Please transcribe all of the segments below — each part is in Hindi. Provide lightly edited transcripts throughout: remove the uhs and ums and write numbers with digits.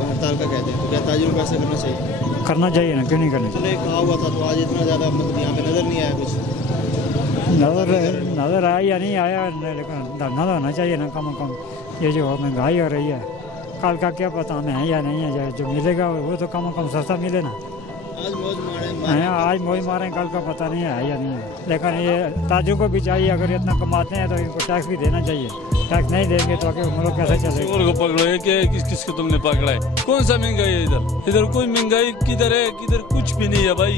हड़ताल का कहते हैं, तो क्या ताजिरों को ऐसा करना चाहिए? करना चाहिए ना, क्यों नहीं करना चले कहा हुआ था, तो आज इतना ज़्यादा मतलब यहाँ पे नज़र नहीं आया कुछ। चाहिए? नज़र आया या नहीं आया, लेकिन धरना तो होना चाहिए ना कम से कम। ये जो महंगाई हो रही है, कल का क्या पता हमें है या नहीं है, जो मिलेगा वो तो कम से कम सस्ता मिले ना। आज मौज हैं, आज मोई मारें, कल का पता नहीं है या नहीं है। लेकिन ये ताजों को भी चाहिए, अगर इतना कमाते हैं तो इनको टैक्स भी देना चाहिए। टैक्स नहीं देंगे तो आगे मुल्क कैसे चलेगा? चोर को पकड़ो, ये क्या है, किसको तुमने पकड़ा है? कौन सा महंगाई है इधर? इधर कोई महंगाई किधर है? किधर कुछ भी नहीं है भाई।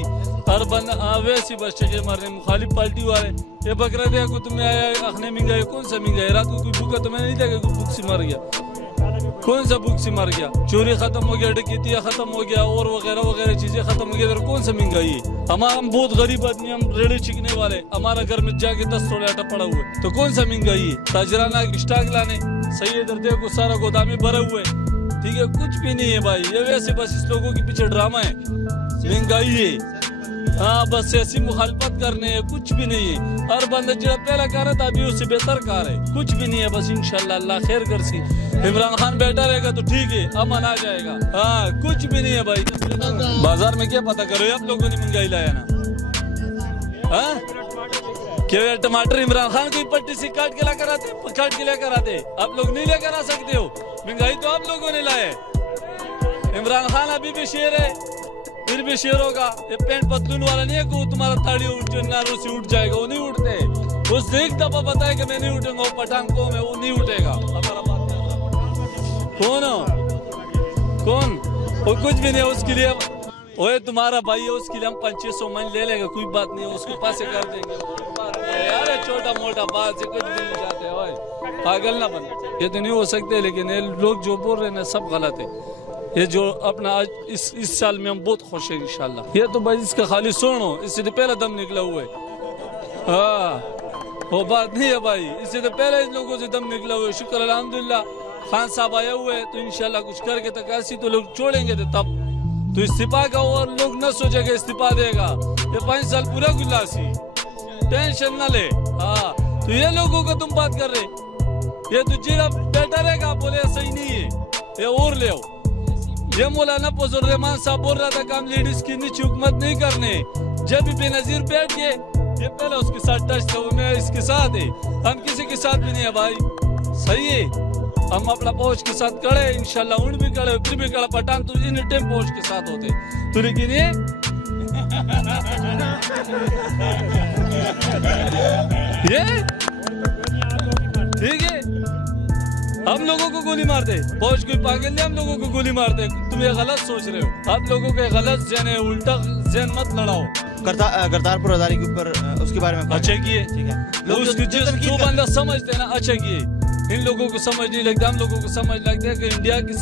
हर बंदा वैसी बस चके मारने मुखालिफ पार्टी वाले। ये बकरा दिया को तुम्हें आया अखने महंगाई, कौन सा महंगाई? रात को कोई भूखा तुम्हें नहीं देखा, कोई भूख से मर गया? कौन सा भूख से मर गया? चोरी खत्म हो गया, डकैतियाँ खत्म हो गया, और वगैरह वगैरह चीजें खत्म हो गई। इधर कौन सा महंगाई है? हम बहुत गरीब आदमी, हम रेड़े छिकने वाले, हमारा घर में जाके 10 तोड़े आटा पड़ा हुआ है, तो कौन सा महंगाई है? ताजराना स्टॉक लाने सही है, इधर देखो सारा गोदामे भरे हुए, ठीक है, कुछ भी नहीं है भाई। ये वैसे बस इस लोगों के पीछे ड्रामा है, महंगाई है। हाँ, बस सियासी मुखालफत करने है, कुछ भी नहीं है। हर बंदा जो पहला कर रहा था अभी उससे बेहतर कर है, कुछ भी नहीं है। बस इंशाल्लाह अल्लाह खैर कर सी। इमरान खान बैठा रहेगा तो ठीक है, अमन आ जाएगा। हाँ, कुछ भी नहीं है भाई। बाजार में क्या पता करो, आप लोगों ने महंगाई लाया ना। हाँ, क्या टमाटर इमरान खान की पट्टी से काट के लेकर आते, आप लोग नहीं लेकर आ सकते हो। महंगाई तो आप लोगों ने लाया है। इमरान खान अभी भी शेर है, फिर भी शेर होगा। ये पेंट पतलून वाला नहीं है कि तुम्हारा ताड़ी नारों से उठ जाएगा, वो नहीं उठते। उसने एक दफा बताया कि मैं नहीं उठूंगा, वो पठान कौन है, वो नहीं उठेगा। हमारा बात कौन हो? कौन? वो कुछ भी नहीं है उसके लिए। ओए तुम्हारा भाई है, उसके लिए हम 500 मन ले लेगा, कोई बात नहीं है, उसको पासे कर देंगे। यार छोटा मोटा बात से कुछ भी नहीं चाहते। ओए पागल ना बन, ये तो नहीं हो सकते। लेकिन ये लोग जो बोल रहे हैं ना सब गलत है। ये जो अपना आज इस साल में हम बहुत खुश है इंशाल्लाह। ये तो भाई इसका खाली सुनो, इससे तो पहले दम निकला हुआ है। हाँ, वो बात नहीं है भाई, इससे तो पहले इन लोगों से दम निकला हुआ है। शुक्र अल्हम्दुलिल्लाह खान साहब आए हुए हैं, तो इंशाल्लाह कुछ करके तक ऐसी तो लोग छोड़ेंगे तो तब तो इस्तीफा का, और लोग न सोचेगा इस्तीफा देगा। ये 5 साल पूरा गुलासी, टेंशन न ले। हाँ, तो ये लोगों को तुम बात कर रहे, ये तो जीरा बैठा रहेगा, बोले सही नहीं है, ये और ले आओ। ये मौलाना फजल रहमान साहब बोल रहा था कि हम लेडीज की नीचे हुकूमत नहीं करने। जब भी बेनजीर बैठ गए, ये पहले उसके साथ टच था, मैं इसके साथ है, हम किसी के साथ भी नहीं है भाई। सही है, हम अपना पहुंच के साथ खड़े, इंशाल्लाह उन भी खड़े, फिर भी खड़ा। पठान तो इन टाइम पहुंच के साथ होते, तो लेकिन ये ठीक है, हम लोगों को गोली मारते, फौज कोई पागल नहीं हम लोगों को गोली मारते। तुम ये गलत सोच रहे हो, आप लोगों के गलत जहन है, उल्टा जहन मत लड़ाओ। करतारपुर आजादी के ऊपर उसके बारे में अच्छा किए, ठीक है, उसको जो बंदा समझते ना अच्छा किए। इन लोगों को समझ नहीं लगता, हम लोगों को समझ लगता है कि इंडिया की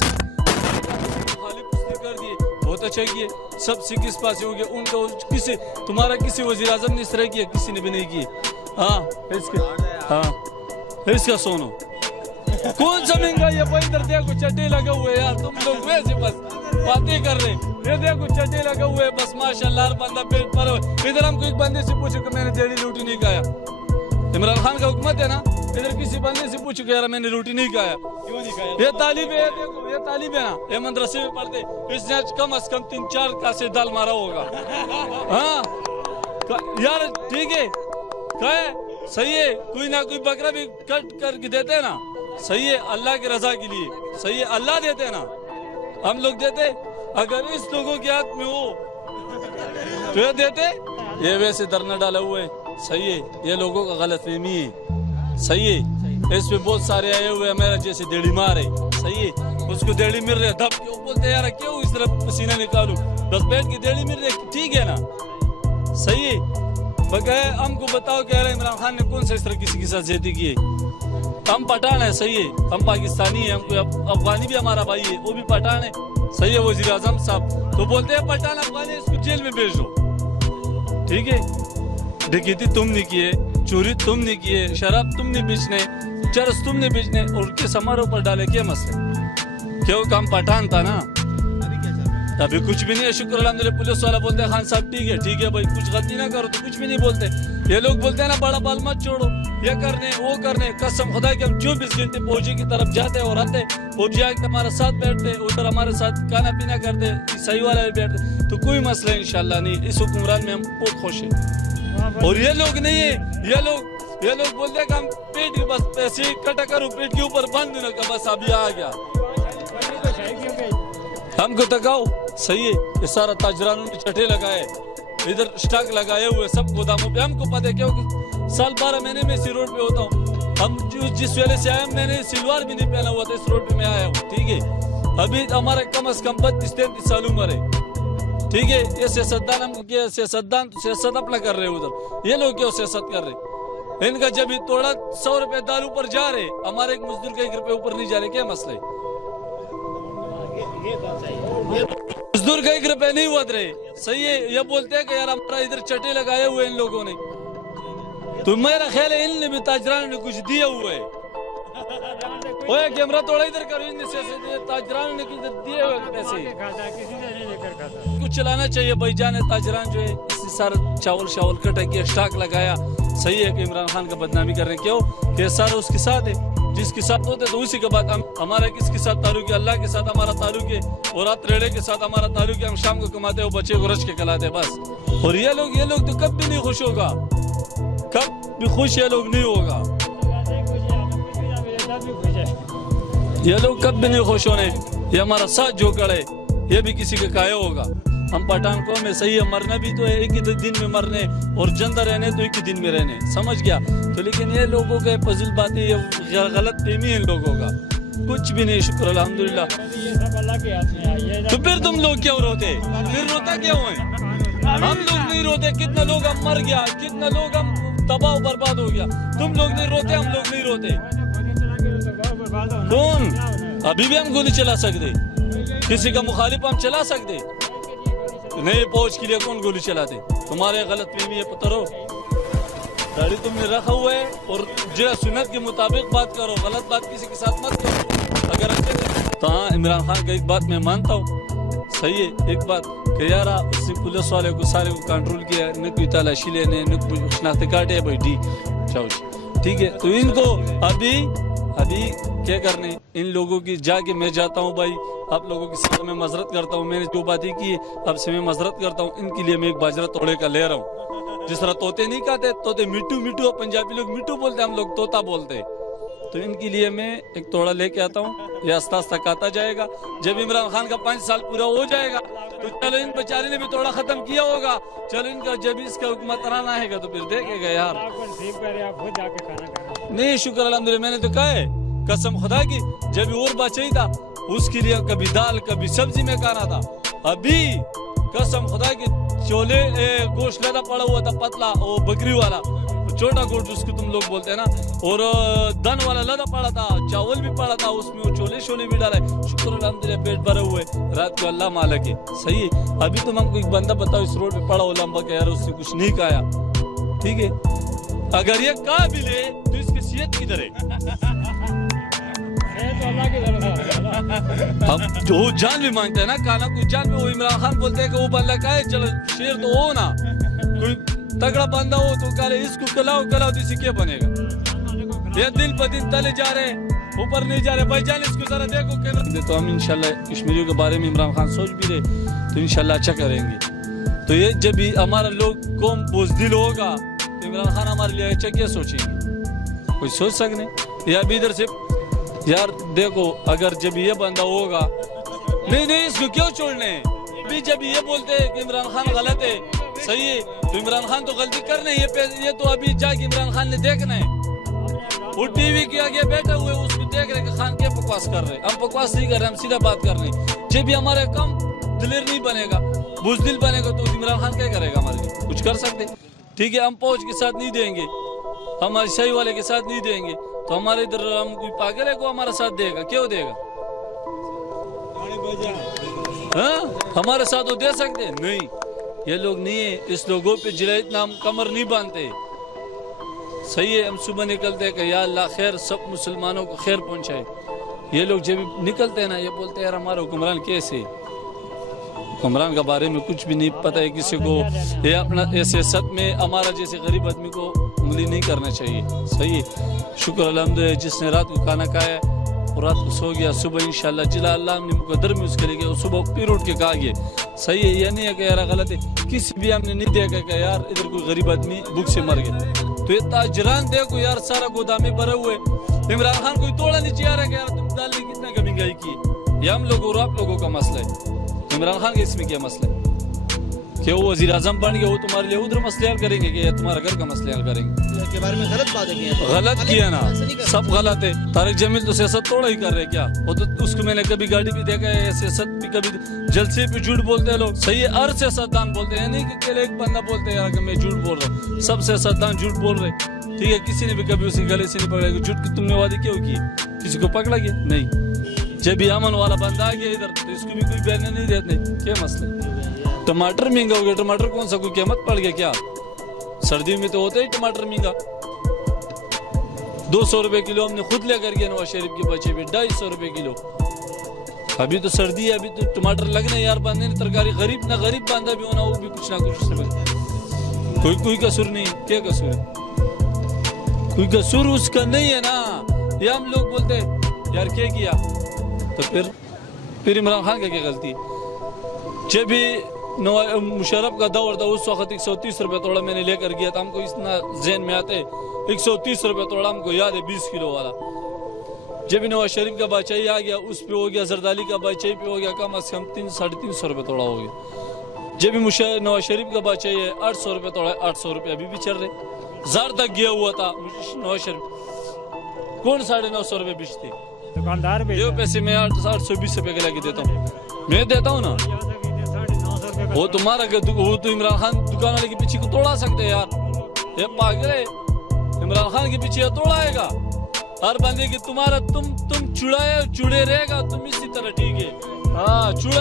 कर दिए, बहुत अच्छा किए। सब सिख इस पास हो गया, उनका किसी तुम्हारा किसी वजीर आजम ने इस तरह किया, किसी ने भी नहीं किए। हाँ, इसका सोनो कौन सा महंगाई है भाई? इधर देखो चट्टे लगे हुए यार, तुम लोग वैसे बस बातें कर रहे। ये देखो चट्टे लगे हुए बस माशाल्लाह, हर बंदा पेट पर। इधर हमको एक बंदे से पूछो कि मैंने डेली रोटी नहीं खाया, इमरान खान का हुकूमत है ना, इधर किसी बंदे से पूछो कि यार मैंने रोटी नहीं खाया, क्यों नहीं खाया? ये तालिब है, देखो ये तालिब है ना, ये मदरसे में पढ़ते, इसने कम से कम 3-4 कासे दाल मारा होगा। हाँ यार ठीक है, सही है, कोई ना कोई बकरा भी कट करके देते है ना, सही है, अल्लाह की रजा के लिए, सही है, अल्लाह देते है ना, हम लोग देते। अगर इस लोगों के हाथ में हो तो ये देते। ये वैसे धरना डाला हुआ है, सही है, ये लोगों का गलत फहमी है, सही है। इस पे बहुत सारे आए हुए हैं मेरा जैसे देड़ी मार है, सही है, उसको देड़ी मिल रही है, दब क्यों बोलते यार, क्यों इस तरह पसीना निकालू, बस बैठ के देड़ी मिल रही है, ठीक है ना, सही है। बगैर हमको बताओ कि यार इमरान खान ने कौन सा इस तरह किसी के साथ ज्यादती की है? हम पठान है, सही है, हम पाकिस्तानी है, हमको अफगानी भी हमारा भाई है, वो भी पठान है, सही है। वजीर आजम साहब तो बोलते हैं पठान अफगानी, इसको जेल में भेज दो, ठीक है। डकैती तुम नहीं किए, चोरी तुम नहीं किए, शराब तुम नहीं बेचने, चरस तुम नहीं बेचने, और उनके समारोह पर डाले क्या मसले? क्यों काम पठान था ना, अभी कुछ भी नहीं है, शुक्र अल्हम्दुलिल्लाह। पुलिस वाला बोलते हैं खान साहब ठीक है भाई, कुछ गलती ना करो तो कुछ भी नहीं बोलते। ये लोग बोलते हैं ना बड़ा बाल मत छोड़ो, ये करने वो करने, कसम खुदा कि हम 24 घंटे फौजी की तरफ जाते और आते, फौजी आके हमारे साथ बैठते, उधर हमारे साथ खाना पीना करते, ईसाई वाला भी बैठते, तो कोई मसला इंशाल्लाह नहीं। इस हुक्मरान में हम बहुत खुश हैं। और ये लोग नहीं है, ये लोग बोलते हैं कि हम पेट के बस पैसे इकट्ठा करो, पेट के ऊपर बंद न कर, बस अभी आ गया हमको तकाओ। सही है, ये सारा ताजरानों ने छठे लगाए, इधर स्टॉक लगाए हुए सब गोदामों पे। हमको पता है क्योंकि साल 12 महीने में इसी रोड पे होता हूँ। हम जिस वेले से आए, मैंने सिलवार भी नहीं पहना हुआ था, इस रोड पे मैं आया हूँ। ठीक है, अभी हमारे कम से कम 32-33 साल उम्र है। ठीक है, ये सियासतदान हमको क्या, सियासत अपना कर रहे उधर, ये लोग क्यों सियासत कर रहे? इनका जब थोड़ा 100 रुपए दाल ऊपर जा रहे, हमारे एक मजदूर का 1 रुपए ऊपर नहीं जा रहे, क्या मसला है? मजदूर का 1 रुपए नहीं हुआ रहे। सही है, ये बोलते हैं कि यार हमारा इधर चटे लगाए हुए इन लोगों ने, तो मेरा ख्याल है इनने भी ताजरान ने कुछ दिया हुआ है। ओए कैमरा थोड़ा इधर करो, इनने ताजरान ने कुछ दिए हुए पैसे, कुछ चलाना चाहिए भाईजान। ताजरान जो है सारा चावल कटा के स्टॉक लगाया। सही है कि इमरान खान का बदनामी कर रहे हैं, क्यों कि सारा उसके साथ है, जिसके साथ होते तो उसी के बाद हमारा किसके साथ ताल्लुक है? अल्लाह के साथ हमारा ताल्लुक है, और रात रेड़े के साथ हमारा ताल्लुक है। हम शाम को कमाते हो, बच्चे को रच के खिलाते बस। और ये लोग तो कब भी नहीं खुश होगा, कब भी खुश ये लोग नहीं होगा, ये लोग कब भी नहीं खुश होने। ये हमारा साथ जो कड़े, ये भी किसी का काया होगा। हम पठान कौम में, सही है, मरना भी तो है एक ही दिन में मरने, और जिंदा रहने तो एक ही दिन में रहने, समझ गया? तो लेकिन ये लोगों के फजिल बातें, ये गलत फहमी है इन लोगों का, कुछ भी नहीं। शुक्र अल्हम्दुलिल्लाह। तो फिर तुम लोग क्यों रोते? फिर रोता क्यों है? हम लोग नहीं रोते, कितना लोग हम मर गया, कितना लोग हम तबाह बर्बाद हो गया। तुम लोग नहीं रोते, हम लोग नहीं रोते। कौन? अभी भी हम गोली चला सकते, किसी का मुखालिफ हम चला सकते नहीं। फौज के लिए कौन गोली चलाते? तुम्हारे गलत फहमी है पुत्रो, दाढ़ी तुमने रखा हुआ है, और जो सुन्नत के मुताबिक बात करो, गलत बात किसी के साथ मत करो। अगर तो हाँ, इमरान खान का एक बात मैं मानता हूँ, सही है, एक बात कि यार उसने पुलिस वाले को सारे को कंट्रोल किया, न कोई तलाशी लेने, न कोई शनाख्त कार्ड है भाई, ठीक है। तो इनको अभी क्या करने, इन लोगों की जाके मैं जाता हूँ भाई, आप लोगों की सेवा में मजरत करता हूँ। मैंने जो बातें की अब से मैं मजरत करता हूँ। इनके लिए मैं एक बाजरा तोड़े का ले रहा हूँ। जिस तरह तोते नहीं कहते, तोते मिट्टू, पंजाबी लोग मिट्टू बोलते, हम लोग तोता बोलते। तो इनके लिए मैं एक तोड़ा लेके आता हूँ, ये आस्ता आस्ता काटा जाएगा। जब इमरान खान का 5 साल पूरा हो जाएगा, तो चलो इन बेचारे ने भी थोड़ा खत्म किया होगा, चलो इनका जब इसका हुक्मरान आएगा तो फिर देखेगा यार। नहीं, शुक्र अल्हम्दुलिल्लाह, मैंने तो कहा है कसम खुदा की, जब और बात चाहिए था उसके लिए कभी दाल कभी सब्जी में खाना था। अभी कसम खुदा की चोले गोश्त लदा पड़ा हुआ था, पतला, वो बकरी वाला छोटा गोश्त जिसको तुम लोग बोलते हैं ना, और दन वाला लदा पड़ा था, चावल भी पड़ा था, उसमें वो छोले भी डाला है। शुक्र अल्हम्दुलिल्लाह, पेट भरे हुए, रात को अल्लाह मालिक है। सही है। अभी तुम हमको एक बंदा बताओ इस रोड पे पड़ा हो लंबा के यार उसने कुछ नहीं खाया, ठीक है? अगर ये काबिल है तो इसकी सेहत किधर है? हम जो जान भी मांगते हैं ना, खाना कोई जान भी, वो इमरान खान बोलते हैं कि वो बंदा का है, चलो शेर तो हो ना, कोई तगड़ा बंदा हो तो कह इसको खिलाओ तो इसे क्या बनेगा? ये दिन ब दिन तले जा रहे, ऊपर नहीं जा रहे। भाई जान इसको जरा देखो। तो हम इंशाल्लाह कश्मीरियों के बारे में इमरान खान सोच भी रहे तो इंशाल्लाह अच्छा करेंगे। तो ये जब भी हमारा लोग कौम बुज़दिल होगा तो इमरान खान हमारे लिए अच्छा क्या सोचेंगे? कोई सोच सकते? या अभी इधर से यार देखो, अगर जब ये बंदा होगा, नहीं इसको क्यों छोड़ने? अभी जब ये बोलते हैं कि इमरान खान गलत है, सही है, तो इमरान खान तो गलती करने, ये तो अभी जाके इमरान खान ने देखना है। वो टीवी के आगे बैठे हुए उसको देख रहे कि खान क्या बकवास कर रहे। हम बकवास नहीं कर रहे, हम सीधा बात कर रहे हैं। जब भी हमारे कम दिलेर नहीं बनेगा, बुज़दिल बनेगा, तो इमरान खान क्या करेगा हमारे लिए? कुछ कर सकते? ठीक है, हम फौज के साथ नहीं देंगे, हम ईसाई वाले के साथ नहीं देंगे, तो हमारे इधर हम कोई पागल है को हमारा साथ देगा? क्यों देगा? हाँ, हमारे साथ वो दे सकते? नहीं, ये लोग नहीं है। इस लोगों पे जिला इतना हम कमर नहीं बांधते। सही है, हम सुबह निकलते हैं कि या अल्लाह खैर सब मुसलमानों को खैर पहुंचाए। ये लोग जब निकलते हैं ना, ये बोलते हैं यार हमारा हुक्मरान कैसे, हुक्मरान के बारे में कुछ भी नहीं पता है किसी को। ये अपना सियासत में हमारा जैसे गरीब आदमी को उंगली नहीं करना चाहिए। सही है, शुक्र अल्हम्दुलिल्लाह जिसने रात को खाना खाया और रात को सो गया, सुबह इंशाल्लाह जिला अल्लाह ने मुकद्दर में उसके लिए सुबह फिर उठ के कहा गया। सही है, यह नहीं है कि यार गलत है। किसी भी हमने नहीं देखा कि यार इधर कोई गरीब आदमी भूख से मर गया। तो ये ताजरान देखो यार, सारा गोदामे भरे हुए। इमरान खान कोई तोड़ा नहीं चाह रहा कि यार तुम दाल ने कितना कमी महंगाई की। ये हम लोग और आप लोगों का मसला है। इमरान खान का इसमें क्या मसला है कि वो वजीर आजम बन गए, वो तुम्हारे लिए उधर मसले हल करेंगे कि तुम्हारा घर का मसले हल करेंगे? के बारे में गलत बातें की हैं। गलत किया ना, सब गलत है। तारिक जमील तो सियासत तोड़ा ही कर रहे क्या? वो तो उसको मैंने कभी गाड़ी भी देखा है, सियासत भी कभी जलसे पे झूठ बोलते हैं लोग। सही है, हर सियासतदान बोलते हैं, नहीं कि केवल एक बंदा बोलते हैं यार कि मैं झूठ बोल रहा हूँ। सब सियासतदान झूठ बोल रहे, ठीक है। किसी ने भी कभी उसी गले से नहीं पकड़ा कि झूठ की तुमने वादी क्यों की, किसी को पकड़ा गया नहीं। जब भी अमन वाला बंदा आ गया इधर तो इसको भी कोई बहने नहीं देते। क्या मसला? टमाटर महंगा हो गया, टमाटर कौन सा कोई कीमत पड़ गया क्या? सर्दी में तो होता ही टमाटर महंगा। 200 रुपए किलो हमने खुद लेकर गया नवाज शरीफ के बच्चे पे, 250 रुपए किलो। अभी तो सर्दी है, अभी तो टमाटर लगने यार बंदे ने तरकारी। गरीब ना गरीब बंदा भी होना, वो भी कुछ ना कुछ कोई कसूर नहीं। क्या कसूर है? कोई कसूर उसका नहीं है ना। ये हम लोग बोलते यार क्या किया, तो फिर इमरान खान का क्या गलती? जब भी मुशर्रफ का दौर था उस वक्त 130 रुपये तोड़ा मैंने लेकर गया था। हमको इतना जहन में आते 130 रुपये तोड़ा हमको याद है, 20 किलो वाला। जब भी नवाज शरीफ का बादशाही आ गया उस पे हो गया, जरदारी का बादशाही पे हो गया कम अज कम 300-350 रुपये तोड़ा हो गया। जब भी नवाज शरीफ का बादशाही है 800 रुपये तोड़ा, 800 रुपये अभी भी चल रहे। जार तक गया हुआ था नवाज शरीफ, कौन 950 रुपये बेचते? दुकानदार भी जो पैसे मैं 820 रुपये के लाके देता हूँ, मैं देता हूँ ना। वो तुम्हारा वो तो इमरान खान दुकान वाले के पीछे को तोड़ा सकते हैं यार। ये पागल है, इमरान खान के पीछे तोड़ाएगा हर बंदे की। तुम्हारा तुम चुड़ाए चुड़े रहेगा, तुम इसी तरह ठीक है। हाँ चुड़ा